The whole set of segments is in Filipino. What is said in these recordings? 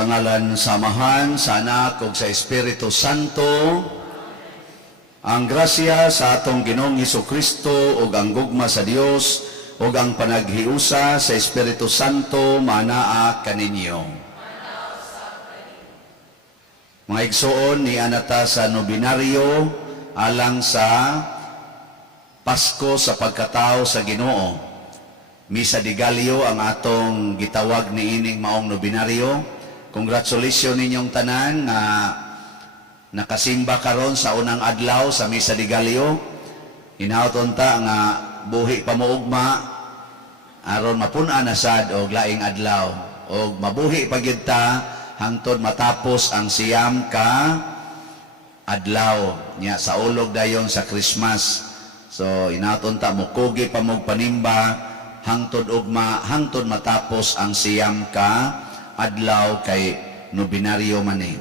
Sa ngalan samahan, sa Anak ug sa Espiritu Santo, ang grasya sa atong Ginoong Hesukristo ug ang gugma sa Dios ug ang panaghiusa sa Espiritu Santo manaa kaninyo. Mga igsoon, ni anata sa nobinaryo alang sa Pasko sa pagkatao sa Ginoo. Misa di Gallo ang atong gitawag ni ining maong nobinaryo. Congratulations ninyong tanan nga nakasimba karon sa unang adlaw sa Misa di Gallo. Inauton ta nga buhi pa mo ugma aron mapun-an na sad og laing adlaw og mabuhi pa gyud ta hangtod matapos ang siyam ka adlaw nya sa ulog dayon sa Christmas. So inauton ta mo kugi pa mo panimba hangtod ugma hangtod matapos ang siyam ka adlaw kay nobinaryo man eh.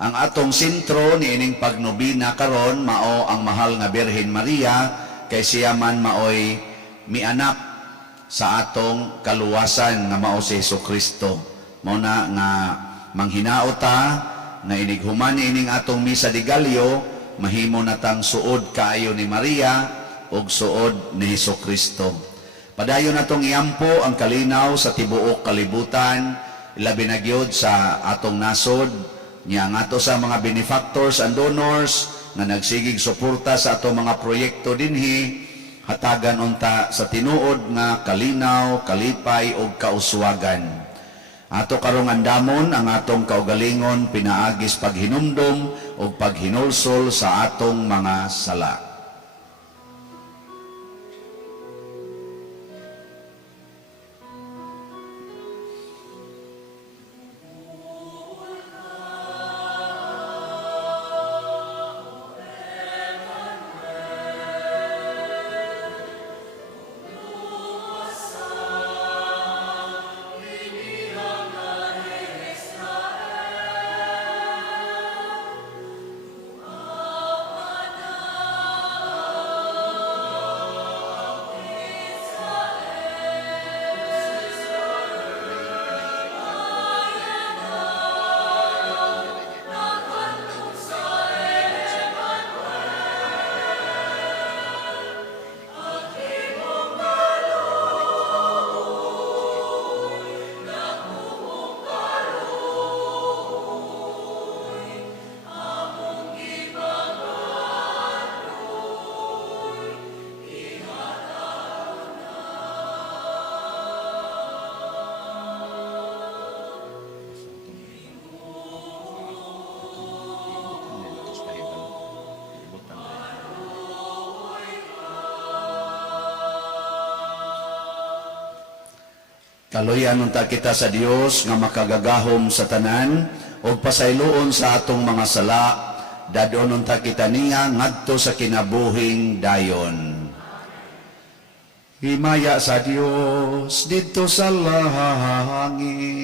Ang atong sentro ni ining pagnobina karon mao ang mahal nga Birhen Maria kay siya man maoy mianak sa atong kaluwasan nga mao si Hesukristo. Mao na nga manghinaot ta nga inighuman ining atong Misa di Gallo mahimo natang suod kaayo ni Maria ug suod ni Hesukristo. Padayon natong iampo ang kalinaw sa tibuok kalibutan, ilabi na gyud sa atong nasod nya ngato sa mga benefactors and donors nga nagsigig suporta sa atong mga proyekto dinhi, hatagan unta sa tinuod nga kalinaw, kalipay ug kauswagan. Ato karong andamon ang atong kaugalingon pinaagis paghinumdom ug paghinulsol sa atong mga sala. Kaluyan unta kita sa Dios nga makagagahom sa tanan ug pasayloon sa atong mga sala, dadon unta kita niya ngadto sa kinabuhing dayon. Himaya sa Dios didto sa langit.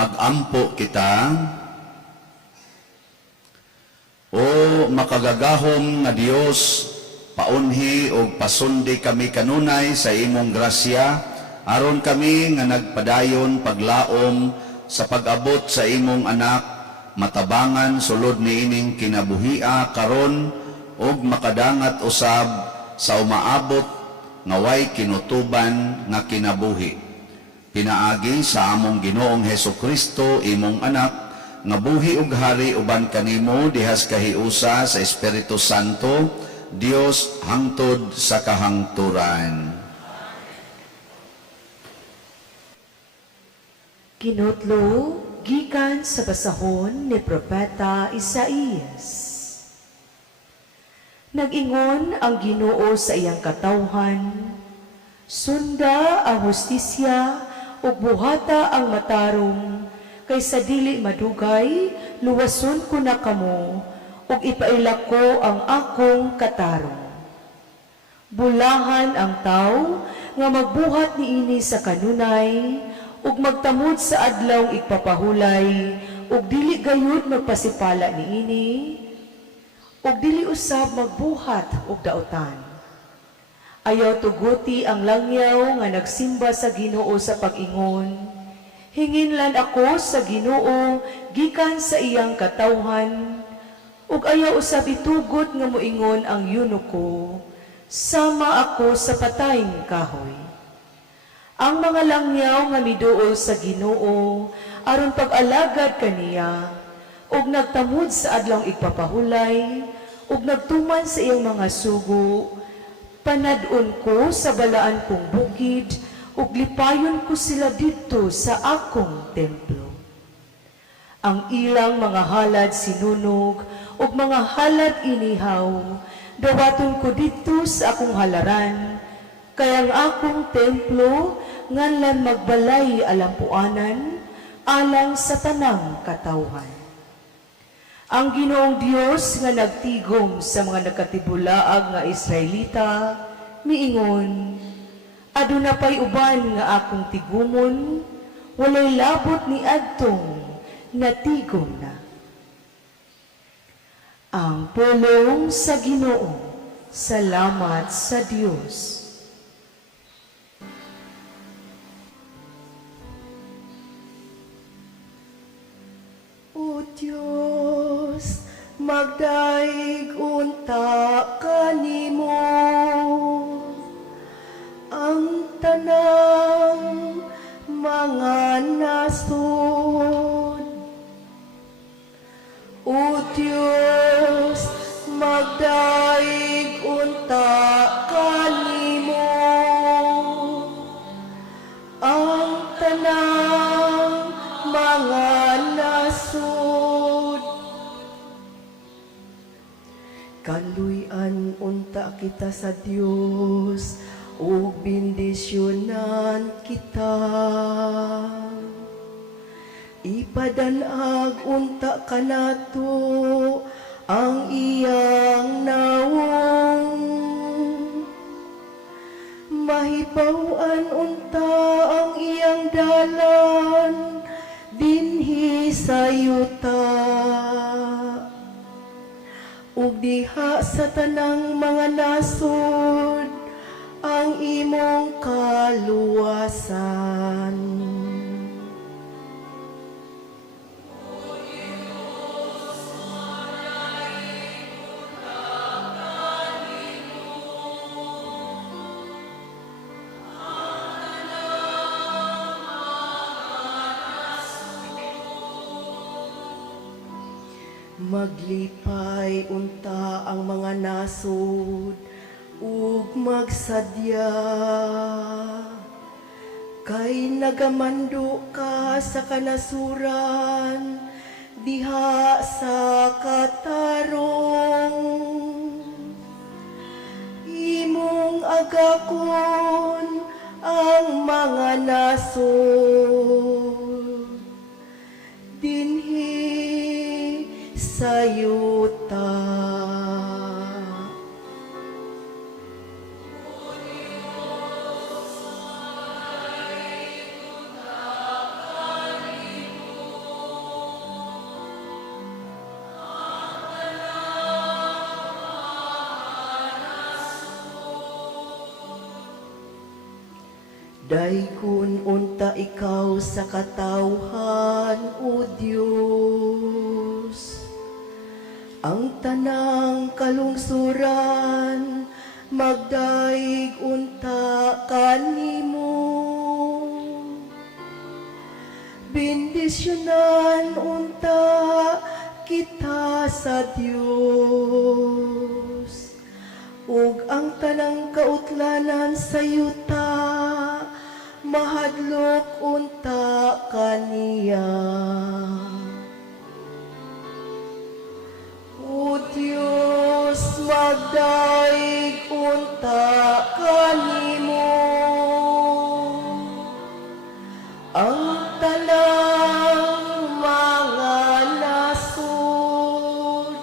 Magampo kita. O makagagahom nga Dios, paunhi o pasundi kami kanunay sa imong grasya, aron kami nga nagpadayon paglaom sa pag-abot sa imong anak, matabangan sulod niining kinabuhia karon og makadangat usab sa umaabot nga way kinutuban nga kinabuhi. Pinaagi sa among Ginoong Hesukristo imong anak, nga buhi ug hari uban kanimo dihas kahiusa sa Espiritu Santo, Dios hangtod sa kahangturan. Kinutlo gikan sa basahon ni Propeta Isaías. Nag-ingon ang Ginoo sa iyang katawhan, sunda ang hustisya ug buhata ang matarong, kaysa dili madugay, luwason ko na kamo, ug ipaila ko ang akong katarong. Bulahan ang tao nga magbuhat niini sa kanunay, ug magtamod sa adlaw igpapahulay, ug dili gayud magpasipala niini, ug dili usab magbuhat og daotan. Ayaw tuguti ang langyaw nga nagsimba sa Ginoo sa pag-ingon, hinginlan ako sa Ginoo gikan sa iyang katawhan, ug ayaw usab itugot nga moingon ang yuno ko, sama ako sa patayng kahoy. Ang mga langyaw nga miduol sa Ginoo aron pag-alagad kaniya, ug nagtamod sa adlawng igpapahulay, ug nagtuman sa iyang mga sugo, panadon ko sa balaan kong bukid, ug lipayon ko sila dito sa akong templo. Ang ilang mga halad sinunog, ug mga halad inihaw, dawaton ko dito sa akong halaran, kaya ang akong templo nganlan magbalay alampuanan, alang sa tanang katawhan. Ang Ginoong Dios nga nagtigom sa mga nagkatibulaag nga Israelita, miingon, aduna pa'y uban nga akong tigumon, walay labot ni adtong natigom na. Ang pulong sa Ginoo, salamat sa Dios. O Diyos, magdaig unta kanimo, ang tanang mga nasod. O Diyos, magdaig unta kanimo, ang tanang mga nasod. Kaluyan unta kita sa Dios, ug bendisyonan kita. Ipadanag unta kanato ang iyang nawong, mahibaw-an unta ang iyang dalan dinhi sa yuta, ug diha sa tanang mga nasod ang imong kaluwasan. Maglipay unta ang mga nasod, ug magsadya, kay nagamando ka sa kanasuran, diha sa katarong. Imong agakon ang mga nasod, dinhi sa yuta. Daykun unta ikaw sa katawhan, O Diyos. Ang tanang kalungsuran, magdaig unta kanimo. Bendisyonan unta kita sa Dios. Ug ang tanang kautlanan sa yuta, mahadlok unta kaniya. O Diyos, magdaig unta kanimo. Ang tanang mga nasod.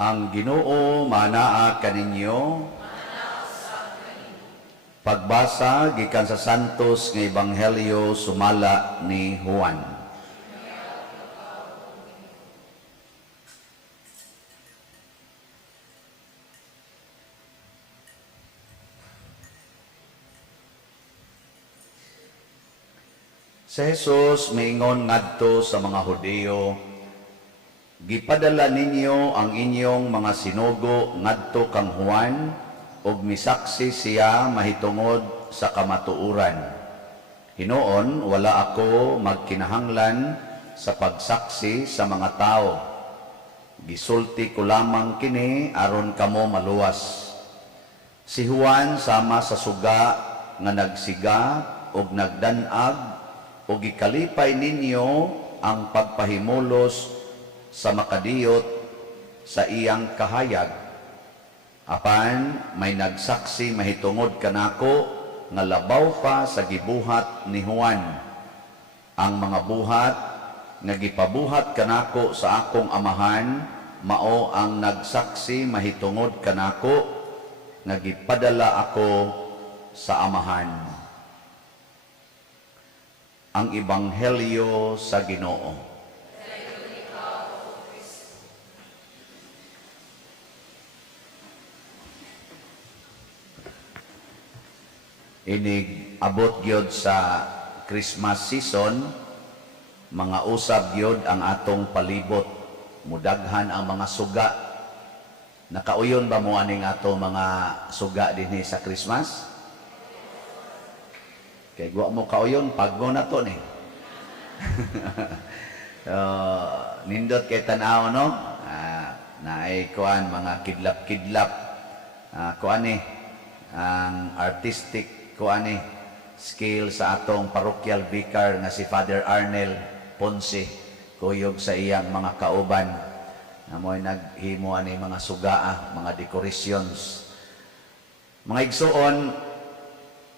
Ang Ginoo manaa kaninyo. Pagbasa gikan sa Santos nga Ebanghelyo sumala ni Juan. Si Jesus miingon ngadto sa mga Hudyo, gipadala ninyo ang inyong mga sinugo ngadto kang Juan ug misaksi siya mahitungod sa kamatuoran. Hinoon wala ako magkinahanglan sa pagsaksi sa mga tao. Gisulti ko lamang kini aron kamo maluwas. Si Juan sama sa suga nga nagsiga ug nagdanag ug gikalipay ninyo ang pagpahimulos sa makadiyot sa iyang kahayag. Apan may nagsaksi mahitungod kanako nga labaw pa sa gibuhat ni Juan. Ang mga buhat nga gipabuhat kanako sa akong amahan mao ang nagsaksi mahitungod kanako nga gipadala ako sa amahan. Ang Ebanghelyo sa Ginoo. Inig abot gyud sa Christmas season, mga usab gyud ang atong palibot. Mudaghan ang mga suga. Nakauyon ba mo aning ato mga suga dinhi sa Christmas? Kay guwa mo kauyon, pagmo na to ni. Nindot kay tanaw, no? Naay kuan mga kidlap-kidlap. Kuan ni, ang artistic kuan ni, skill sa atong parokyal vicar nga si Father Arnel Ponce, kuyog sa iyang mga kauban. Namoy naghimo ani mga sugaa, mga decorations. Mga igsuon,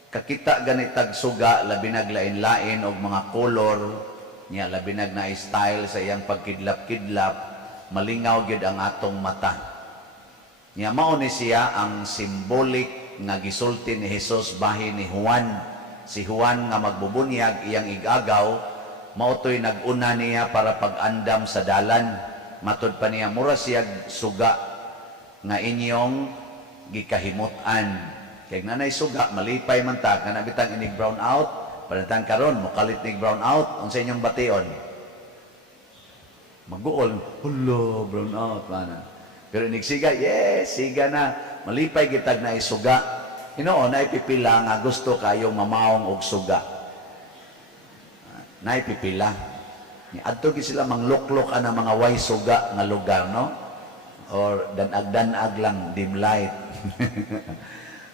kakita ganitag suga labi naglain-lain og mga color niya labi nag na style sa iyang pagkidlap-kidlap malingaw gyud ang atong mata. Nya mao ni siya ang symbolic nga gisulti ni Hesus bahin ni Juan. Si Juan nga magbubunyag iyang igagaw, mautoy nag-una niya para pag-andam sa dalan. Matod pa niya, mura siyag suga nga inyong gikahimutan. Kaya nanay suga, malipay man ta, nga nabitang inig brown out, panatang karon mukalit nig brown out, unsa inyong bation? Mag-uol, hulo, brown out, mana. Pero inig siga, yes, siga na, malipay gitag na isuga. Hinoo, naipipila nga gusto kayong mamaong og suga. Naipipila. Adto gi sila mangluklok ang mga way suga nga lugar, no? Or danag-danag lang, dim light.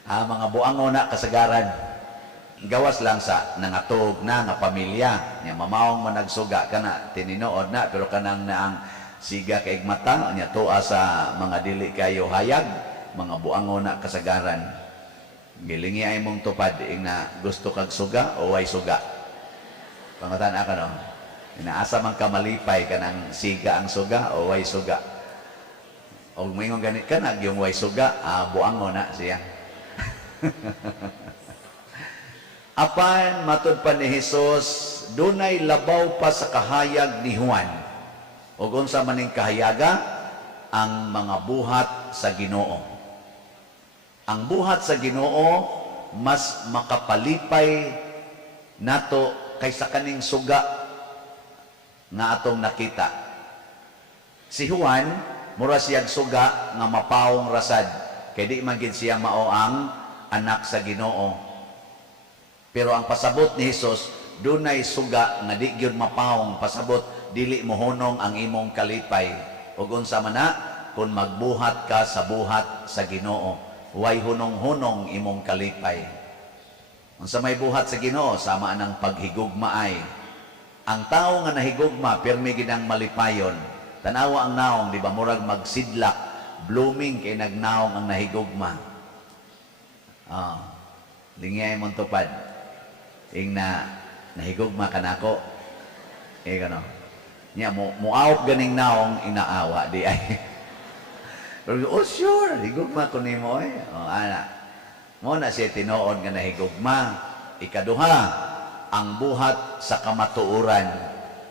Mga buangon na kasagaran. Gawas lang sa nangatog na nga pamilya. Nya mamaong managsuga kana tininood na, pero kanang naang siga kay mata nya tuwa sa mga dili kayo hayag, mga buangon na kasagaran. Gilingi ay mong tupad ing na gusto kag suga o way suga. Pangatan ka no. Inaasa man ka malipay kanang siga ang suga o way suga. O mayong ganit ka nag yung way suga, buangon na siya. Apan matud pa ni Hesus, dunay labaw pa sa kahayag ni Juan. Ug unsa maning kahayaga? Ang mga buhat sa Ginoo. Ang buhat sa Ginoo mas makapalipay nato kaysa kaning suga nga atong nakita. Si Juan mura siyag suga nga mapawong rasad, kay di man gid siya mao ang anak sa Ginoo. Pero ang pasabot ni Hesus, dunay suga nga di gyud mapawong, pasabot dili mohunong ang imong kalipay. Ug unsa man na, kun magbuhat ka sa buhat sa Ginoo, way hunong-hunong imong kalipay. Unsa may buhat sa Ginoo, sama nang paghigugma ay. Ang tawo nga nahigugma, pirmi gid ang malipayon. Tanawa ang naong, di ba, murag magsidlak, blooming kay nagnaong ang nahigugma. Lingiyay mong tupad. Ing na nahigugma ka na ako. Gano. Nya, muawap ganing naong inaawa, di ay. Pero, oh sure, higugma ko ni mo eh. Ana. Mo na siya tinuod nga nahigugma. Ikaduha, ang buhat sa kamatuoran.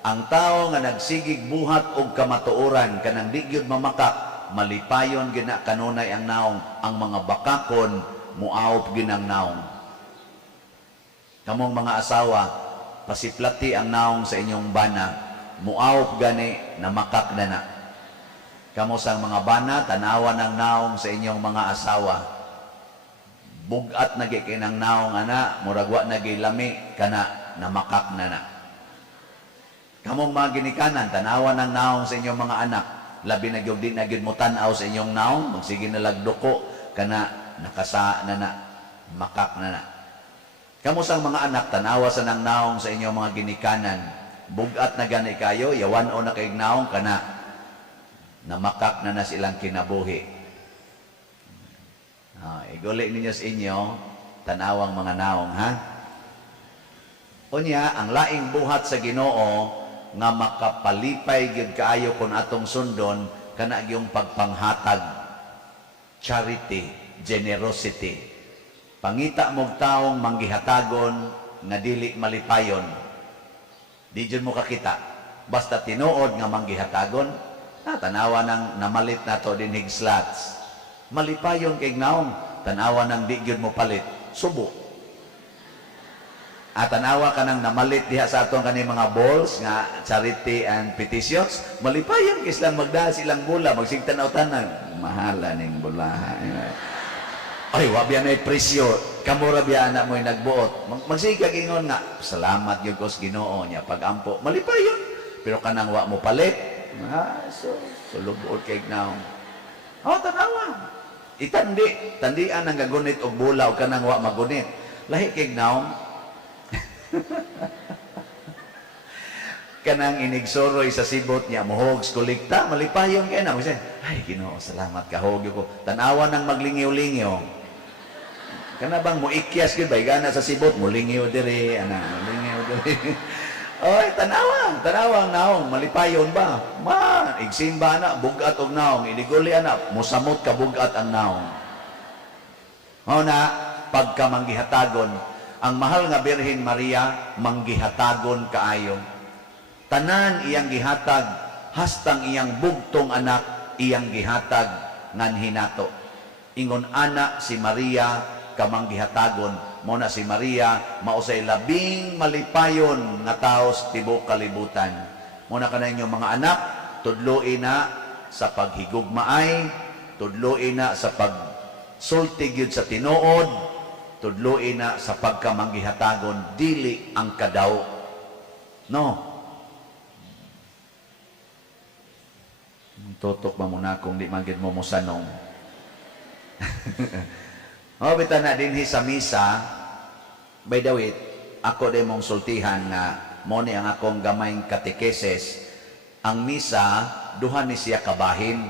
Ang tao nga nagsigig buhat og kamatuoran kanang di gyud mamakak, malipayon gina kanunay ang naong. Ang mga bakakon muawop ginang naong. Kamong mga asawa, pasiplati ang naong sa inyong bana, muawop gani na makak na na. Kamo sang mga bana, tanawa ng naong sa inyong mga asawa. Bugat na gikinang naong ana, muragwa na gilami kana na makak na na. Kamong mga ginikanan, tanawa ng naong sa inyong mga anak, labi na gyud din na gyud mo tan-aw sa inyong naong, magsige na lagduko kana nakasa na na, makak na na. Kamo sang mga anak, tanawa sa nang naong sa inyong mga ginikanan, bugat na gani kayo, yawan o na kayong naong kana namakak na na silang kinabuhi. Iguli ninyo sa inyo, tanawang mga naong, ha? Unya, ang laing buhat sa Ginoo nga makapalipay gyud kaayo kun atong sundon kana gyung pagpanghatag, charity, generosity. Pangita mog taong manggihatagon nga dili malipayon. Di jud mo kakita. Basta tinuod nga manggihatagon, tanawa nang namalit nato din higslats. Malipayon kay naong, tanawa nang di gyud mo palit, subo. At tanawa ka nang namalit diha sa atong kani mga balls nga charity and petitions, malipayon kay silang magdahal silang bula, magsigtanaw-tanan, mahala ning bulaha. Ay, wabya na presyo, kamura biya na mo'y nagbuot. Magsigag ingon nga, salamat yun ko sa Ginoo niya, pag-ampo, malipayon. Pero kanang wa mo palit, sulubuot kay naong. Tanawa. Tandian ang gagunit o bula o kanang wa magunit. Lahi kay naong. Kanang inigsoroy sa sibot niya, muhogs kulikta, malipayon kay na. Ay, Ginoo, salamat, kahogyo ko. Tanawa nang maglingiw-lingiw. Kana bang mo ikyas gyud bay gana sa sibot mo lingiw diri ana lingiw diri Oy, tanawang naong, malipayon ba? Man, igsimba na, bugat og naong, iniguli na, musamot ka bugat ang naong. O na, pagka manggihatagon, ang mahal nga Birhen Maria, manggihatagon kaayo. Tanan iyang gihatag, hastang iyang bugtong anak, iyang gihatag, ngan hinato. Ingon ana si Maria, kamanggihatagon, muna si Maria, mausay labing malipayon nga taos tibok kalibutan. Muna ka na inyong mga anak, tudluin na sa paghigugmaay, tudluin na sa pagsultig yun sa tinuod, tudluin na sa pagkamanggihatagon, dili ang kadaw. No? Tutok ba muna kung di magid mo musanong? O, bita na din sa misa, by the way, ako din mong sultihan na mo ni ang akong gamayng katekeses. Ang misa, duha ni siya kabahin,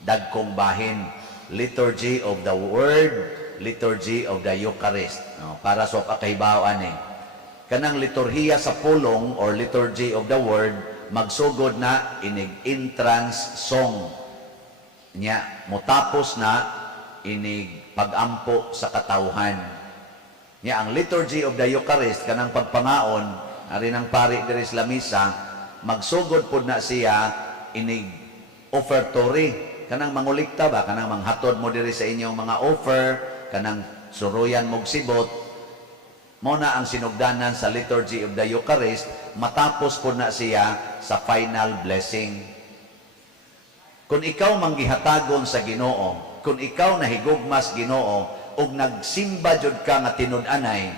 dagkong bahin, liturgy of the word, liturgy of the Eucharist. No, para sa pakahibawan eh. Kanang liturhiya sa pulong or liturgy of the word, magsugod na inig entrance song. Nya, mutapos na inig pagampo sa katawhan. Nya, ang liturgy of the Eucharist, kanang pagpangaon, ari ng pari diri sa misa, magsugod pod na siya inig offertory. Kanang mangulikta ba, kanang manghatod mo diri sa inyong mga offer, kanang suruyan mog sibot, mo na ang sinugdanan sa liturgy of the Eucharist, matapos po na siya sa final blessing. Kung ikaw manggihatagon sa Ginoo, kung ikaw nahigugmas Ginoo, ug nagsimba jud ka nga tinud-anay,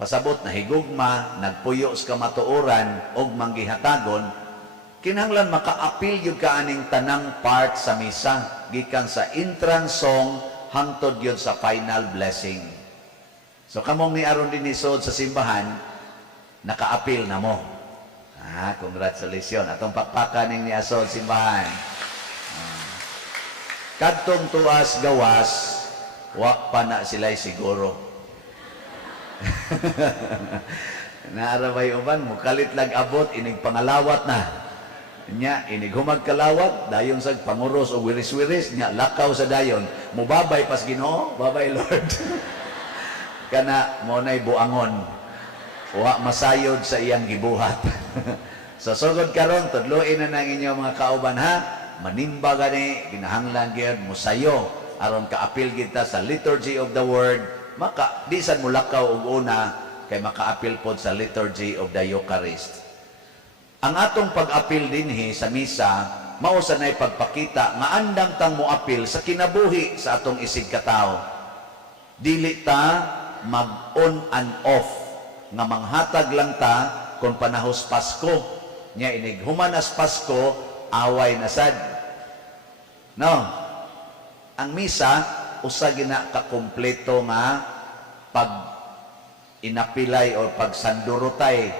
pasabot na higugma, nagpuyo sa kamatuoran, ug manggihatagon, kinahanglan makaapil yun ka aning tanang part sa misa, gikan sa entrance song, hangtod yun sa final blessing. So kamong ni aron din isod sa simbahan, nakaapil na mo. Congratulations. Atong pakpakan ning ni asod simbahan. Kadtong tuas gawas, wa pa na sila'y siguro. Naarabay uban, mukalit lag abot, inig pangalawat na. Nya, inig humag kalawat, dayon sa panguros o wiris-wiris, nya, lakaw sa dayon. Mubabay pas Ginoo, babay Lord. Kana mo na'y buangon, wa masayod sa iyang gibuhat. So sugod karon, tudluin na ng inyong mga kauban ha, manimba gani, ginahanglan gyud musayo aron kaapil kita sa liturgy of the word, maka di sad mo lakaw og una kay makaapil pod sa liturgy of the Eucharist. Ang atong pag-apil dinhi sa misa mao sa nay pagpakita nga andam tang moapil sa kinabuhi sa atong isig katawo. Dili ta mag-on and off nga manghatag lang ta kung panahos Pasko. Nya inig humanas Pasko, away na sad. No. Ang misa usa gina ka kompleto nga pag inapilay o pagsandurotay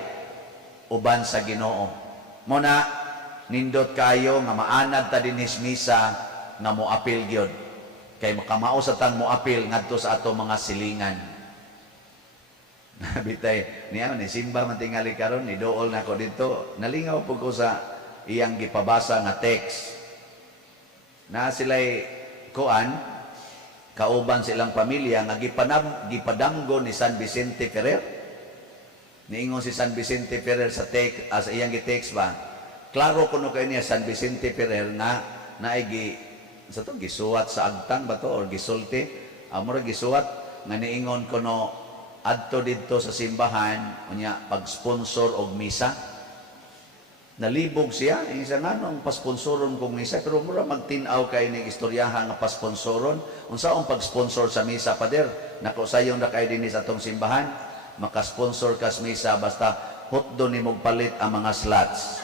uban sa Ginoo. Muna nindot kayo nga maanad ta dinhis misa nga moapil gyud. Kay makamao sa tang moapil ngadto sa ato mga silingan. Bitay niya ni simba man tingali karon ni dool na ko dito, nalingaw pud ko sa iyang gipabasa nga text. Na sila'y kuan kauban silang pamilya nga gipadamgo ni San Vicente Ferrer. Niingon si San Vicente Ferrer sa text as iyang gi-text ba. Klaro kuno kay niya San Vicente Ferrer nga naigi sa to gisuwat sa agtang ba to or gisulti, amora gisuwat nga niingon kuno adto didto sa simbahan unya pag-sponsor og misa. Nalibog siya isa nga nung pasponsoron kong misa, pero mura magtinaw kay ning istoryahan nga pasponsoron unsaon pag-sponsor sa misa, pader nako sayong na kay dinhi sa atong simbahan maka-sponsor kas misa basta hotdo nimog palit ang mga slots.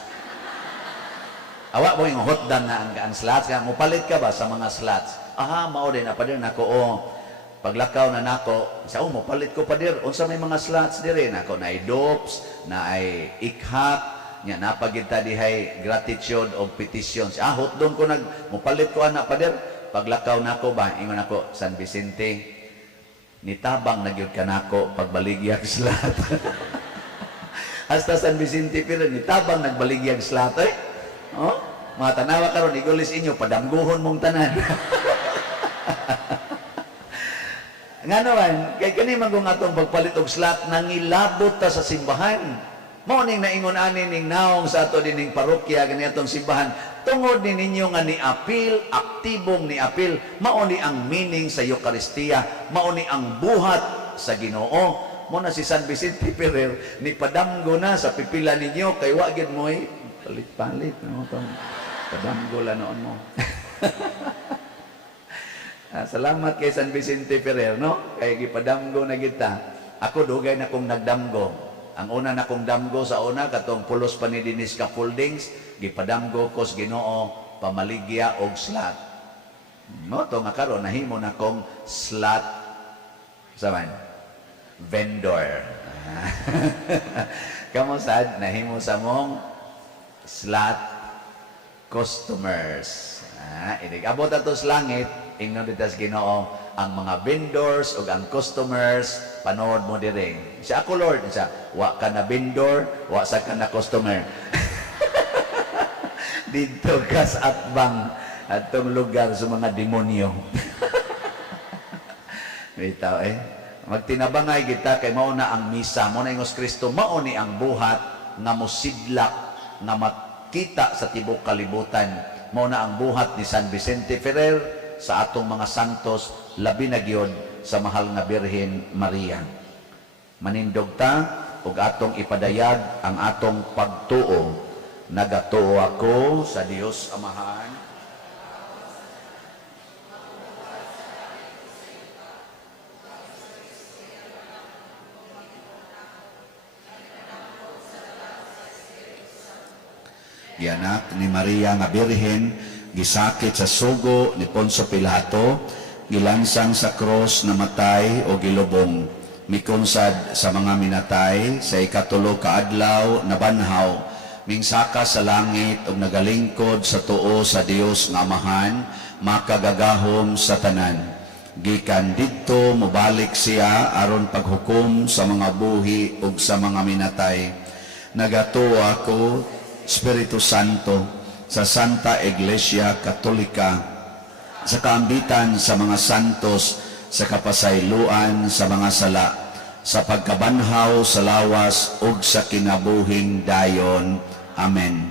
Awa mo yung hotdan na ang slots nga mopalit ka ba sa mga slots? Aha, mao din pader nako paglakaw na nako, sa mo palit ko pader unsa may mga slots dire nako na ay dopes, na ay ikhap, nya napagita dihay gratitude o petitions. Hotdon ko mupalit ko ana pader. Paglakaw nako ba ingon ako San Vicente, nitabang na gyud kanako pagbaligya slot. Hasta San Vicente Ferrer, ni tabang nagbaligyag slat, eh. Oh? Mga tanawa karon igulis inyo, padamguhon mong tanan. Nga naman, kay kani man kung atong pagpalit og slot, nangilabot ta sa simbahan. Mao ning naingon ani ning naong sa ato dining parokya kani atong simbahan. Tungod ni ninyo nga ni apil, aktibong ni apil, mao ni ang meaning sa Eucharistia, mao ni ang buhat sa Ginoo. Mo na si San Vicente Ferrer ni padamgo na sa pipila ninyo kay wa gid mo'y palit-palit no tong padamgo la noon mo. Salamat kay San Vicente Ferrer no kay gipadamgo na kita. Ako dugay na kong nagdamgo. Ang una na kong damgo sa una katong pulos pa ni Dinis Capoldings, gipadamgo ko sa Ginoo pamaligya og slot. No to nga karon nahimo na kong slot sa man vendor. Kamo sad nahimo sa mong slot customers. Inig abot ato sa langit ingnon dito sa Ginoo ang mga vendors ug ang customers panood mo diri. Siya ako Lord, siya wa ka na vendor, wa sa ka na customer. Dito ka sa atbang atong lugar sa mga demonyo. Bitaw magtinabangay kita kay mao na ang misa, mao na ingos Kristo, mao ni ang buhat nga mosidlak nga makita sa tibok kalibutan. Mao na ang buhat ni San Vicente Ferrer sa atong mga santos, labi na gyud sa mahal nga Birhen Maria. Manindog ta ug atong ipadayag ang atong pagtuo. Nagatuo ako sa Dios Amahan, gianak ni Maria nga Birhen, gisakit sa sugo ni Poncio Pilato, gilansang sa cross na matay o gilubong, mikonsad sa mga minatay, sa ikatulo ka adlaw na banhaw, mingsaka sa langit ug nagalingkod sa tuo sa Dios nga Amahan, makagagahom sa tanan. Gikan didto mobalik siya aron paghukom sa mga buhi ug sa mga minatay. Nagatuo ako Espiritu Santo sa Santa Iglesia Katolika, sa kaambitan sa mga santos, sa kapasayloan sa mga sala, sa pagkabanhaw sa lawas ug sa kinabuhing dayon. Amen.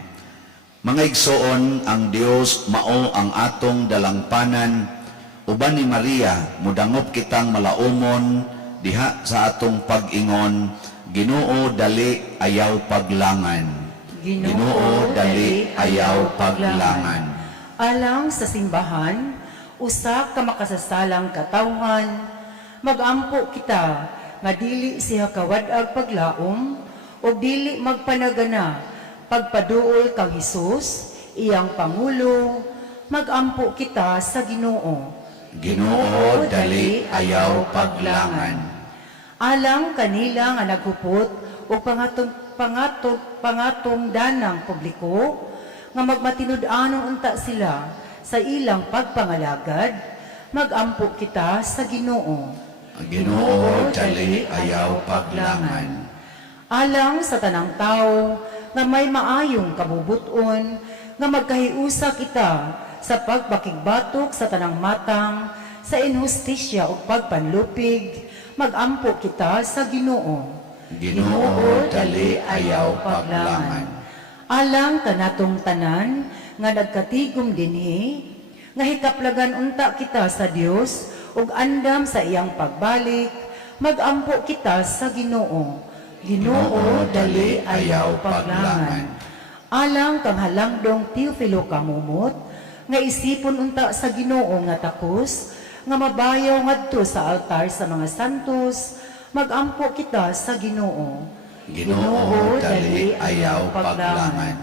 Mga igsoon, ang Dios mao ang atong dalangpanan. Uban ni Maria, mudangop kitang malaumon diha sa atong pag-ingon, Ginoo dali ayaw paglangan. Ginoo dali ayaw paglangan. Alang sa simbahan, usa ka makasasalang katawhan, magampo kita nga dili siya kawad-ag paglaom o dili magpanagana pagpaduol kang Hesus, iyang pangulo, magampo kita sa Ginoo. Ginoo dali ayaw paglangan. Alang kanila nga naghupot o pangatong danang publiko nga magmatinud-anon unta sila sa ilang pagpangalagad, magampo kita sa Ginoo. Ginoo dali ayaw paglangan. Alang sa tanang tao nga may maayong kabubuton nga magkahiusa kita sa pagbakigbatok sa tanang matang, sa inhustisya o pagpanlupig, magampo kita sa Ginoo. Ginoo dali ayaw paglangan. Alang kanatong tanan nga nagkatigom dinhi, nga hikaplagan unta kita sa Dios ug andam sa iyang pagbalik, magampo kita sa Ginoo. Ginoo dali ayaw paglangan. Alang kang halangdong Teofilo kamumot, nga isipon unta sa Ginoo nga takos, nga mabayaw ngadto sa altar sa mga santos, magampo kita sa Ginoo. Ginoo dali ayaw paglangan.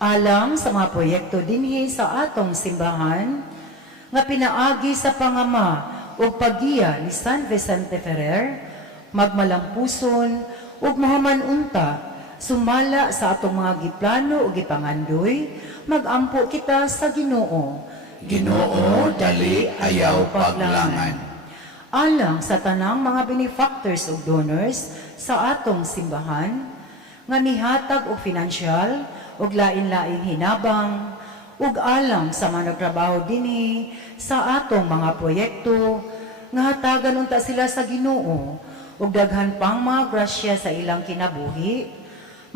Alang sa mga proyekto dinhi sa atong simbahan, nga pinaagi sa pangama o paggiya ni San Vicente Ferrer, magmalampuson ug mahuman unta, sumala sa atong mga giplano o gipangandoy, magampo kita sa Ginoo. Ginoo dali ayaw paglangan. Alang sa tanang mga benefactors o donors sa atong simbahan, nga mihatag og financial ug lain-laing hinabang ug alam sa mga nagtrabaho dinhi sa atong mga proyekto nga hatagan unta sila sa Ginoo ug daghan pang mga grasya sa ilang kinabuhi.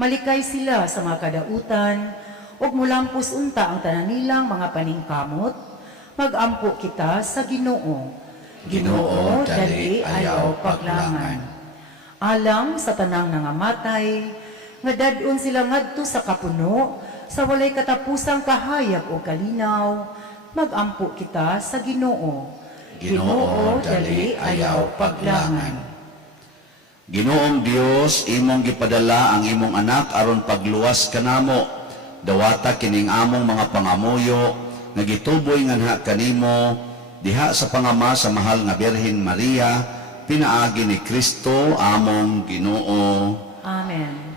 Malikay sila sa mga kadautan ug mulampos unta ang tanan nilang mga paningkamot. Magampo kita sa Ginoo. Ginoo, dali ayaw paglangan. Alam sa tanang nangamatay, nga dadun sila ngadto sa kapuno, sa walay katapusang kahayag o kalinaw, magampo kita sa Ginoo. Ginoo, dali ayaw paglangan. Ginoong Dios, imong gipadala ang imong anak aron pagluwas kanamo. Dawata kining among mga pangamuyo nga gituboy nganha kanimo diha sa pangama sa mahal nga Birhen Maria, pinaagi ni Kristo among Ginoo. Amen.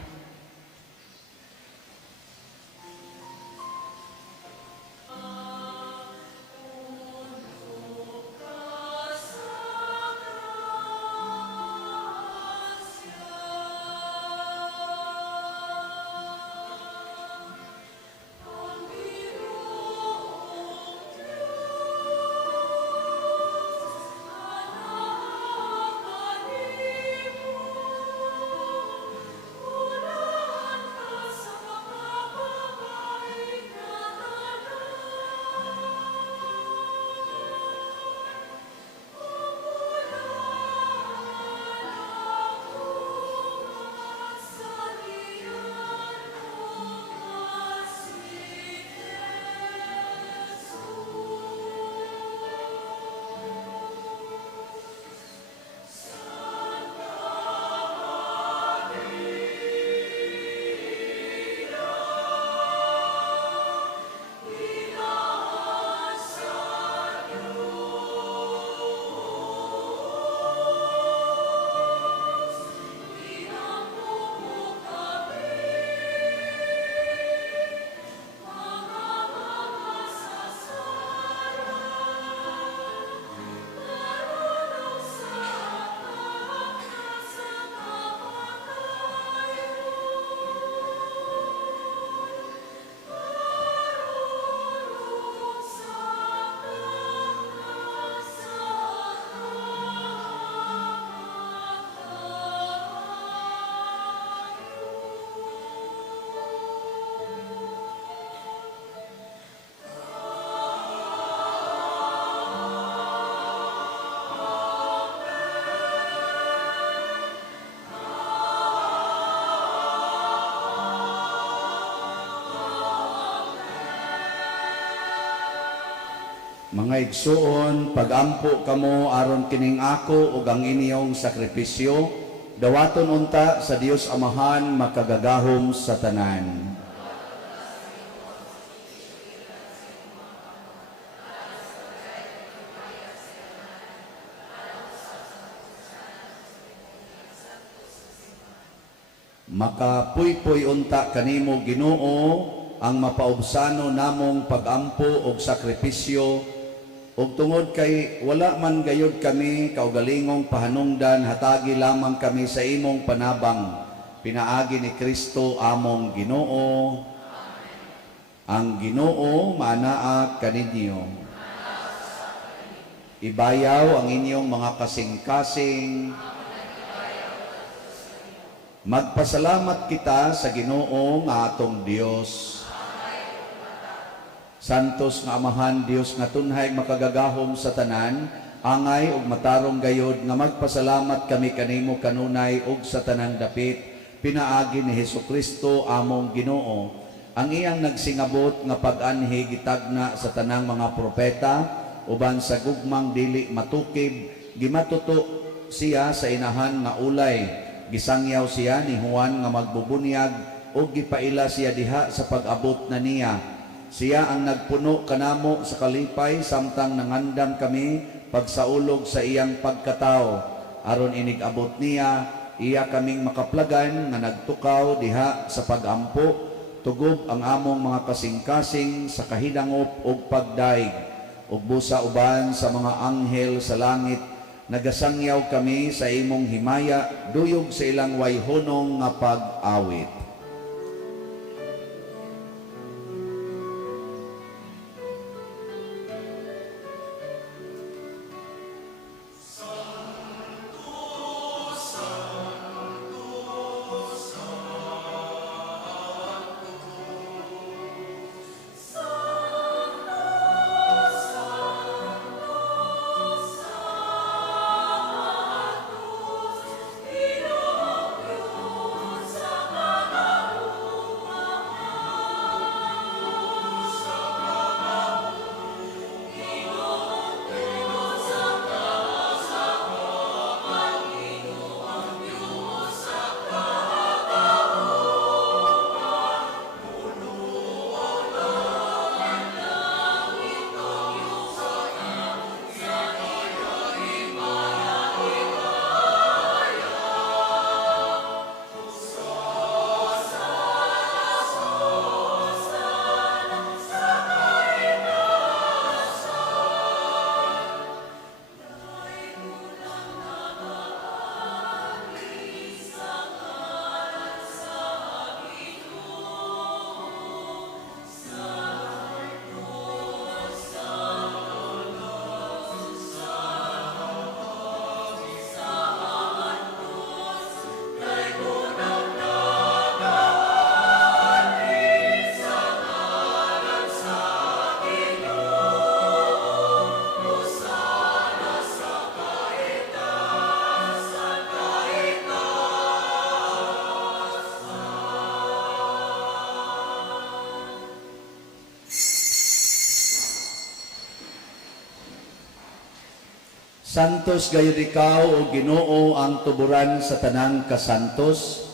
Mga igsuon, pagampo kamo aron kining ako ug ang inyong sakripisyo, dawaton unta sa Dios Amahan makagagahom sa tanan. Makapuypoy unta kanimo Ginoo ang mapaubsano namong pagampo ug sakripisyo. Ug tungod kay wala man gayud kami kaugalingong pahanungdan, hatagi lamang kami sa imong panabang. Pinaagi ni Kristo among Ginoo. Ang Ginoo manaa kaninyo. Ibayaw ang inyong mga kasing-kasing. Magpasalamat kita sa Ginoo nga atong Dios. Santos nga Amahan Dios nga tunhay makagagahom sa tanan, angay ug matarong gayod nga magpasalamat kami kanimo kanunay ug sa tanang dapit, pinaagi ni Hesukristo among Ginoo. Ang iyang nagsingabot nga pag-anhi gitagna sa tanang mga propeta, uban sa gugmang dili matukib, gimatuto siya sa inahan nga ulay, gisangyaw siya ni Juan nga magbubunyag ug gipaila siya diha sa pag-abot na niya. Siya ang nagpuno kanamo sa kalipay samtang nangandam kami pagsaulog sa iyang pagkatao. Aron inigabot niya, iya kaming makaplagan nga nagtukaw diha sa pagampo, tugob ang among mga kasing-kasing sa kahidangop ug pagdaig. Ug busa uban sa mga anghel sa langit, nagasangyaw kami sa imong himaya, duyog sa ilang wayhonong nga pag-awit. Santos gayud ikaw o Ginoo ang tuburan sa tanang kasantos.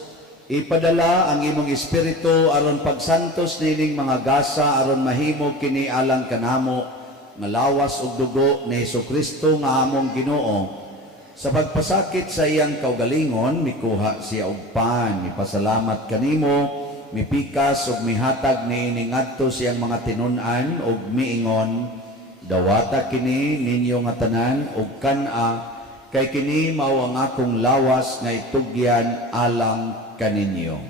Ipadala ang imong espiritu aron pagsantos nining mga gasa aron mahimo kini alang kanamo nga lawas ug dugo ni Hesukristo nga among Ginoo. Sa pagpasakit sa iyang kaugalingon mikuha siya og pan, mipasalamat kanimo, mipikas ug mihatag niini ngadto siyang mga tinun-an ug miingon, dawata kini ninyo nga tanan ug kan-a kay kini mao ang akong lawas nga itugyan alang kaninyo.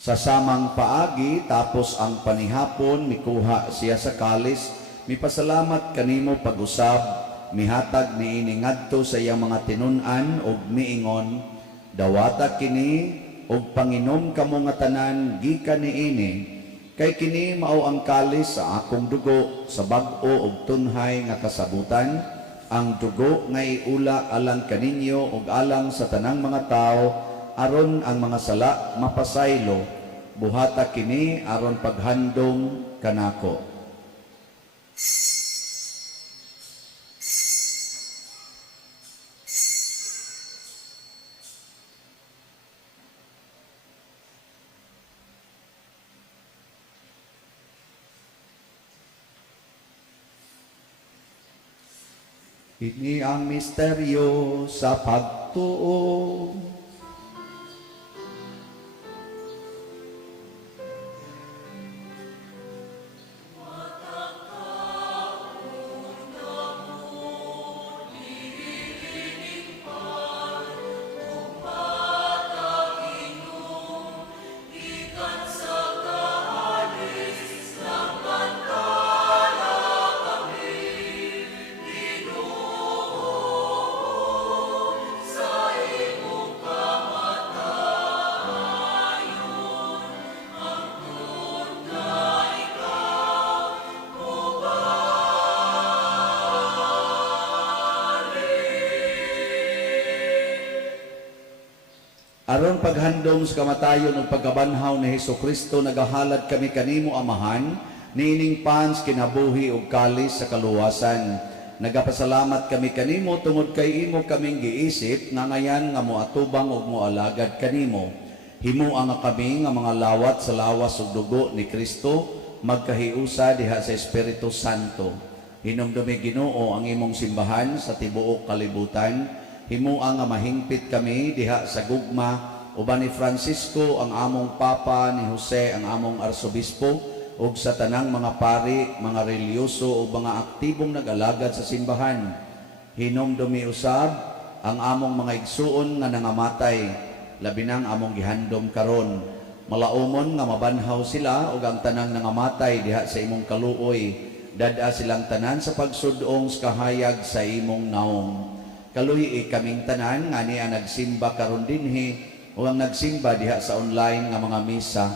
Sa samang paagi tapos ang panihapon mikuha siya sa kalis, mipasalamat kanimo pag-usab, mihatag niini ngadto sa iyang mga tinun-an ug miingon, dawata kini ug panginom kamo nga tanan gikan niini, kay kini mao ang kalis sa akong dugo sa bag-o ug tunhay nga kasabutan, ang dugo nga iula alang kaninyo ug alang sa tanang mga tao aron ang mga sala mapasaylo. Buhata kini aron paghandom kanako. Ini ang misteryo sa pagtuo. Aron paghandom sa kamatayon ug pagkabanhaw ni Hesukristo nagahalad kami kanimo Amahan niining pans kinabuhi ug kalis sa kaluwasan. Nagapasalamat kami kanimo tungod kay imo kaming giisip nga ngayan nga moatubang ug moalagad kanimo. Himuang nga kami nga mga lawat sa lawas ug dugo ni Kristo magkahiusa diha sa Espiritu Santo. Hinumdumi Ginoo ang imong simbahan sa tibuok kalibutan. Himuang nga mahingpit kami diha sa gugma uban ni Francisco ang among Papa, ni Jose ang among Arsobispo ug sa tanang mga pari, mga reliyoso ug mga aktibong nag-alagad sa simbahan. Hinumdumi usab ang among mga igsuon nga nangamatay, labi nang among gihandom karon. Malaumon nga mabanhaw sila ug ang tanang nangamatay diha sa imong kaluoy, dad-a silang tanan sa pagsudong sa kahayag sa imong naong. Kaluhi kaming tanan nga niya nagsimba karon dinhi o ang nagsimba diha sa online nga mga misa.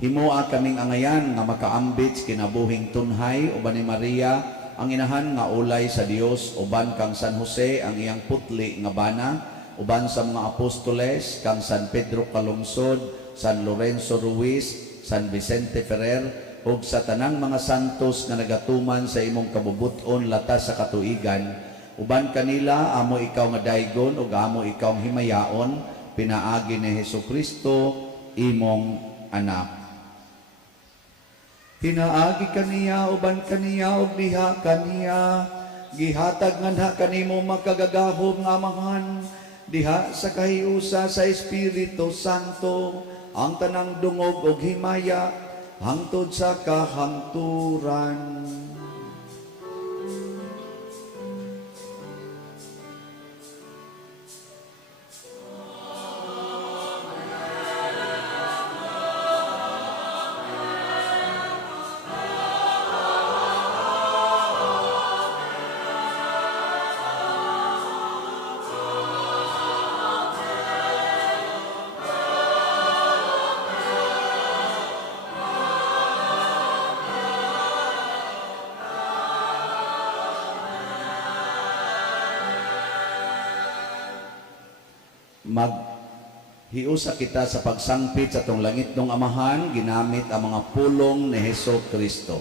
Himoa kaming angayan nga makaambit kinabuhing tunhay uban ni Maria ang inahan nga ulay sa Dios, uban kang San Jose ang iyang putli nga bana, uban sa mga apostoles kang San Pedro Calungsod, San Lorenzo Ruiz, San Vicente Ferrer ug sa tanang mga santos nga nagatuman sa imong kabubuton latas sa katuigan. Uban kanila amo ikaw nga daygon ug amo ikaw ang himayaon, pinaagi ni Hesukristo imong anak. Pinaagi kaniya uban kaniya ug diha kaniya, gihatag nganha kanimo makagagahom nga Amahan, diha sa kahiusa sa Espiritu Santo, ang tanang dungog ug himaya hangtod sa kahangturan. maghiusa kita sa pagsangpit sa tong langit ng Amahan ginamit ang mga pulong ni Hesus Kristo.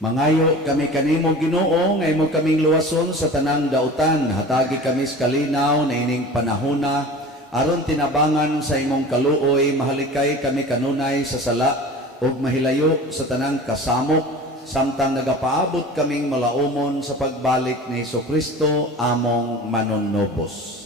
Mangayo kami kanimo Ginoo nga imo kaming luwason sa tanang dautan, hatagi kami sa kalinaw na ining panahona aron tinabangan sa imong kaluoy, mahalikay kami kanunay sa sala ug mahilayo sa tanang kasamok samtang nagapaabot kaming malaumon sa pagbalik ni Hesukristo among manunubos.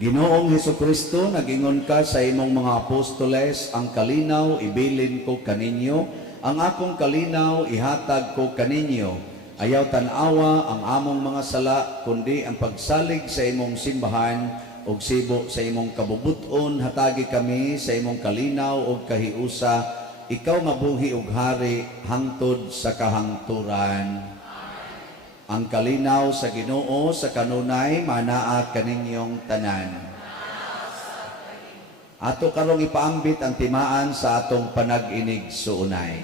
Ginoong Hesukristo, nagingon ka sa imong mga apostoles, ang kalinaw ibilin ko kaninyo, ang akong kalinaw ihatag ko kaninyo. Ayaw tanawa ang among mga sala, kundi ang pagsalig sa imong simbahan ug sibo sa imong kabubuton, hatagi kami sa imong kalinaw ug kahiusa, ikaw nga buhi ug hari hangtod sa kahangturan. Ang kalinaw sa Ginoo sa kanunay manaa kaninyong tanan. Ato karong ipaambit ang timaan sa atong panag-inig suunay.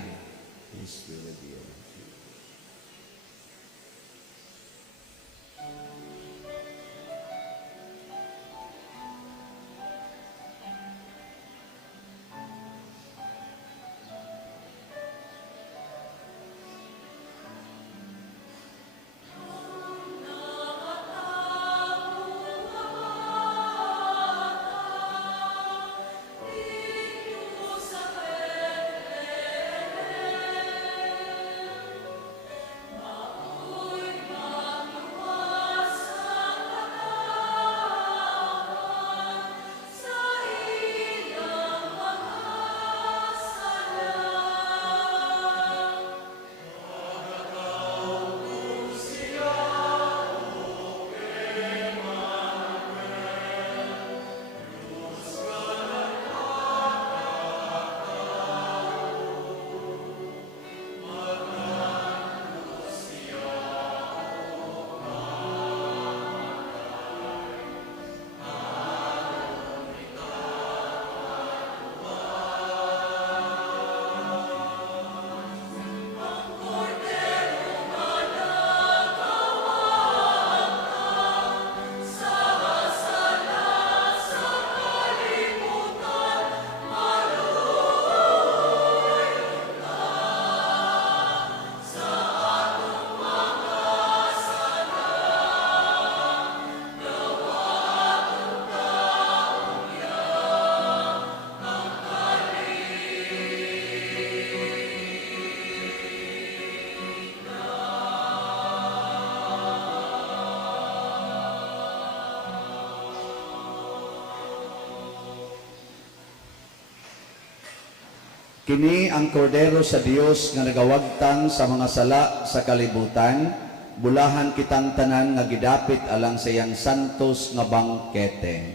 Kini ang kordero sa Dios nga nagawagtang sa mga sala sa kalibutan, bulahan kitang tanan nga gidapit alang sa iyang santos nga bangkete.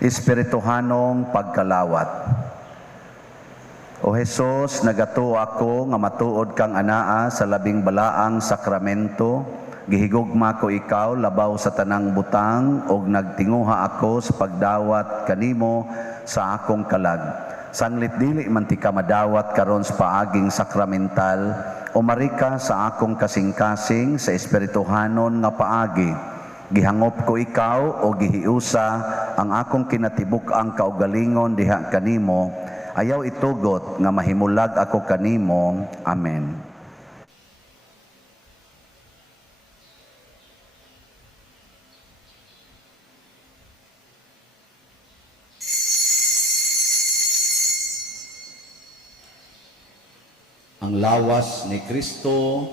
Espirituhanong pagkalawat. O Jesus, nagato ako nga matuod kang anaa sa labing balaang sakramento, gihigugma ko ikaw labaw sa tanang butang, og nagtinguha ako sa pagdawat kanimo sa akong kalag. Sanglit dili man ti ka madawat karon sa paaging sakramental, o marika sa akong kasing-kasing sa espirituhanon nga paagi. Gihangop ko ikaw o gihiusa ang akong kinatibuk-ang kaugalingon diha kanimo, ayaw itugot nga mahimulag ako kanimo. Amen. Ang lawas ni Kristo.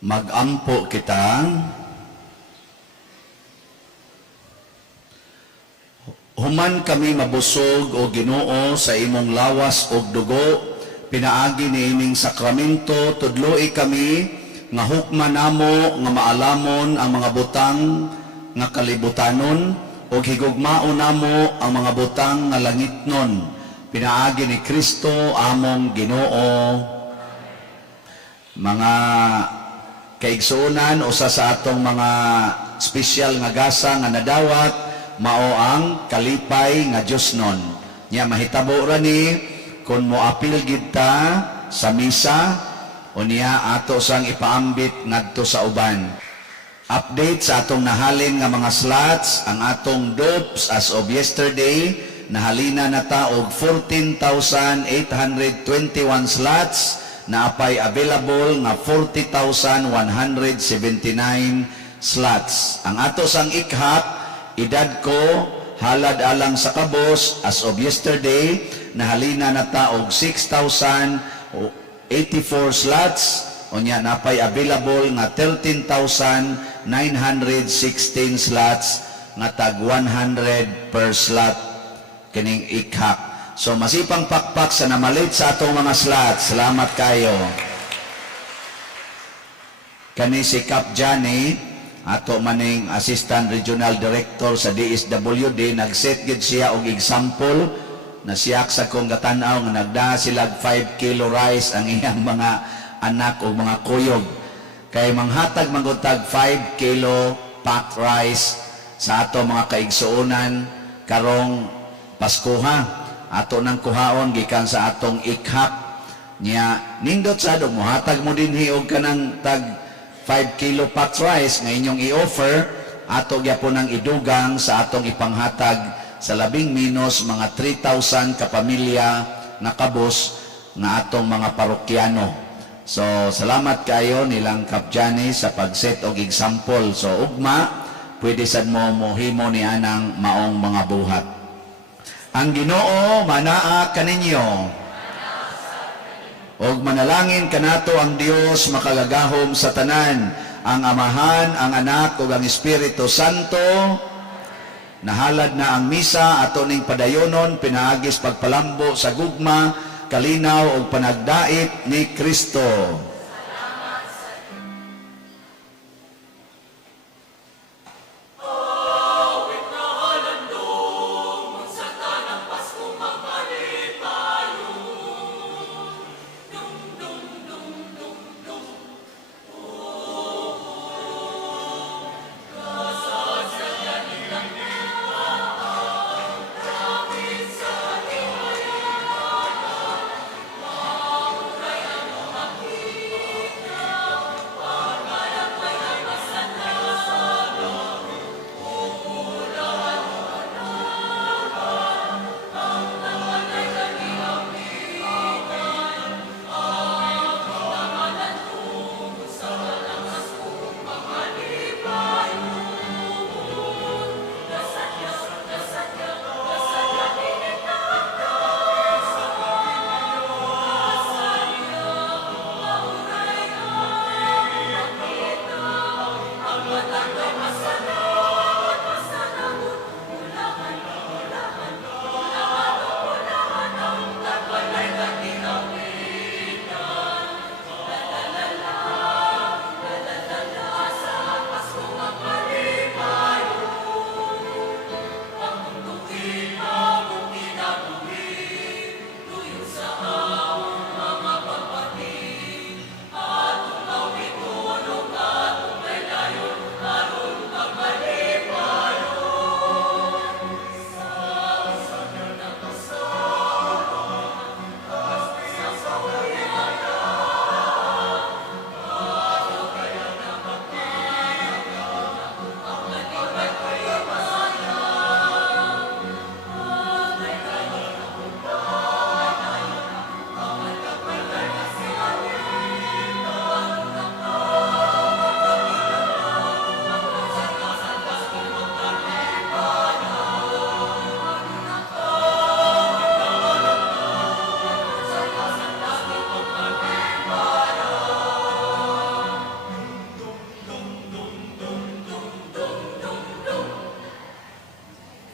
Magampo kita. Human kami mabusog o Ginoo sa imong lawas o dugo, pinaagi ni ining sakramento, tudloi kami nga hukman namo nga maalamon ang mga butang nga kalibutanon o higugmaon namo ang mga butang nga langitnon. Pinaagi ni Kristo among Ginoo. Mga kaigsuonan, usa sa atong mga espesyal nga gasa nga nadawat mao ang kalipay nga Diosnon. Nya mahitabo ra ni kun moapil gid ta sa misa o niya ato sang ipaambit ngadto sa uban. Update sa atong nahalin nga mga slots, ang atong dopes as of yesterday nahalina na ta og 14,821 slots, na apay available nga 40,179 slots. Ang ato sang ikhap, edad ko, halad alang sa kabos, as of yesterday, nahalina na ta og 6,486 84 slots, unya napay available nga 13,916 slots nga tag 100 per slot kining ikhak. So masipang pakpak sa namalit sa atong mga slots. Salamat kayo. Kani si Cap Johnny, ato maning Assistant Regional Director sa DSWD, nagset gid siya og example na siya sa kong katanaw nga nagda sila 5 kilo rice ang iyang mga anak o mga kuyog. Kay manghatag mangutag 5 kilo packed rice sa ato mga kaigsuonan karong Paskuha. Ato nang kuhaon gikan sa atong ikhak niya nindot sa dog mohatag mo dinhi og kanang tag 5 kilo packed rice nga inyong i-offer, ato gyapon ang idugang sa atong ipanghatag sa labing minus mga 3,000 kapamilya na kabos nga atong mga parokyano. So salamat kayo nilang Kapjani sa pagset og example. So ugma pwede sad mo mohimo ni anang maong mga buhat. Ang Ginoo manaa kaninyo. Og manalangin kanato ang Dios makagagahom sa tanan, ang Amahan, ang Anak ug ang Espiritu Santo. Nahalad na ang misa ato ning padayonon pinaagis pagpalambo sa gugma, kalinaw ug panagdait ni Kristo.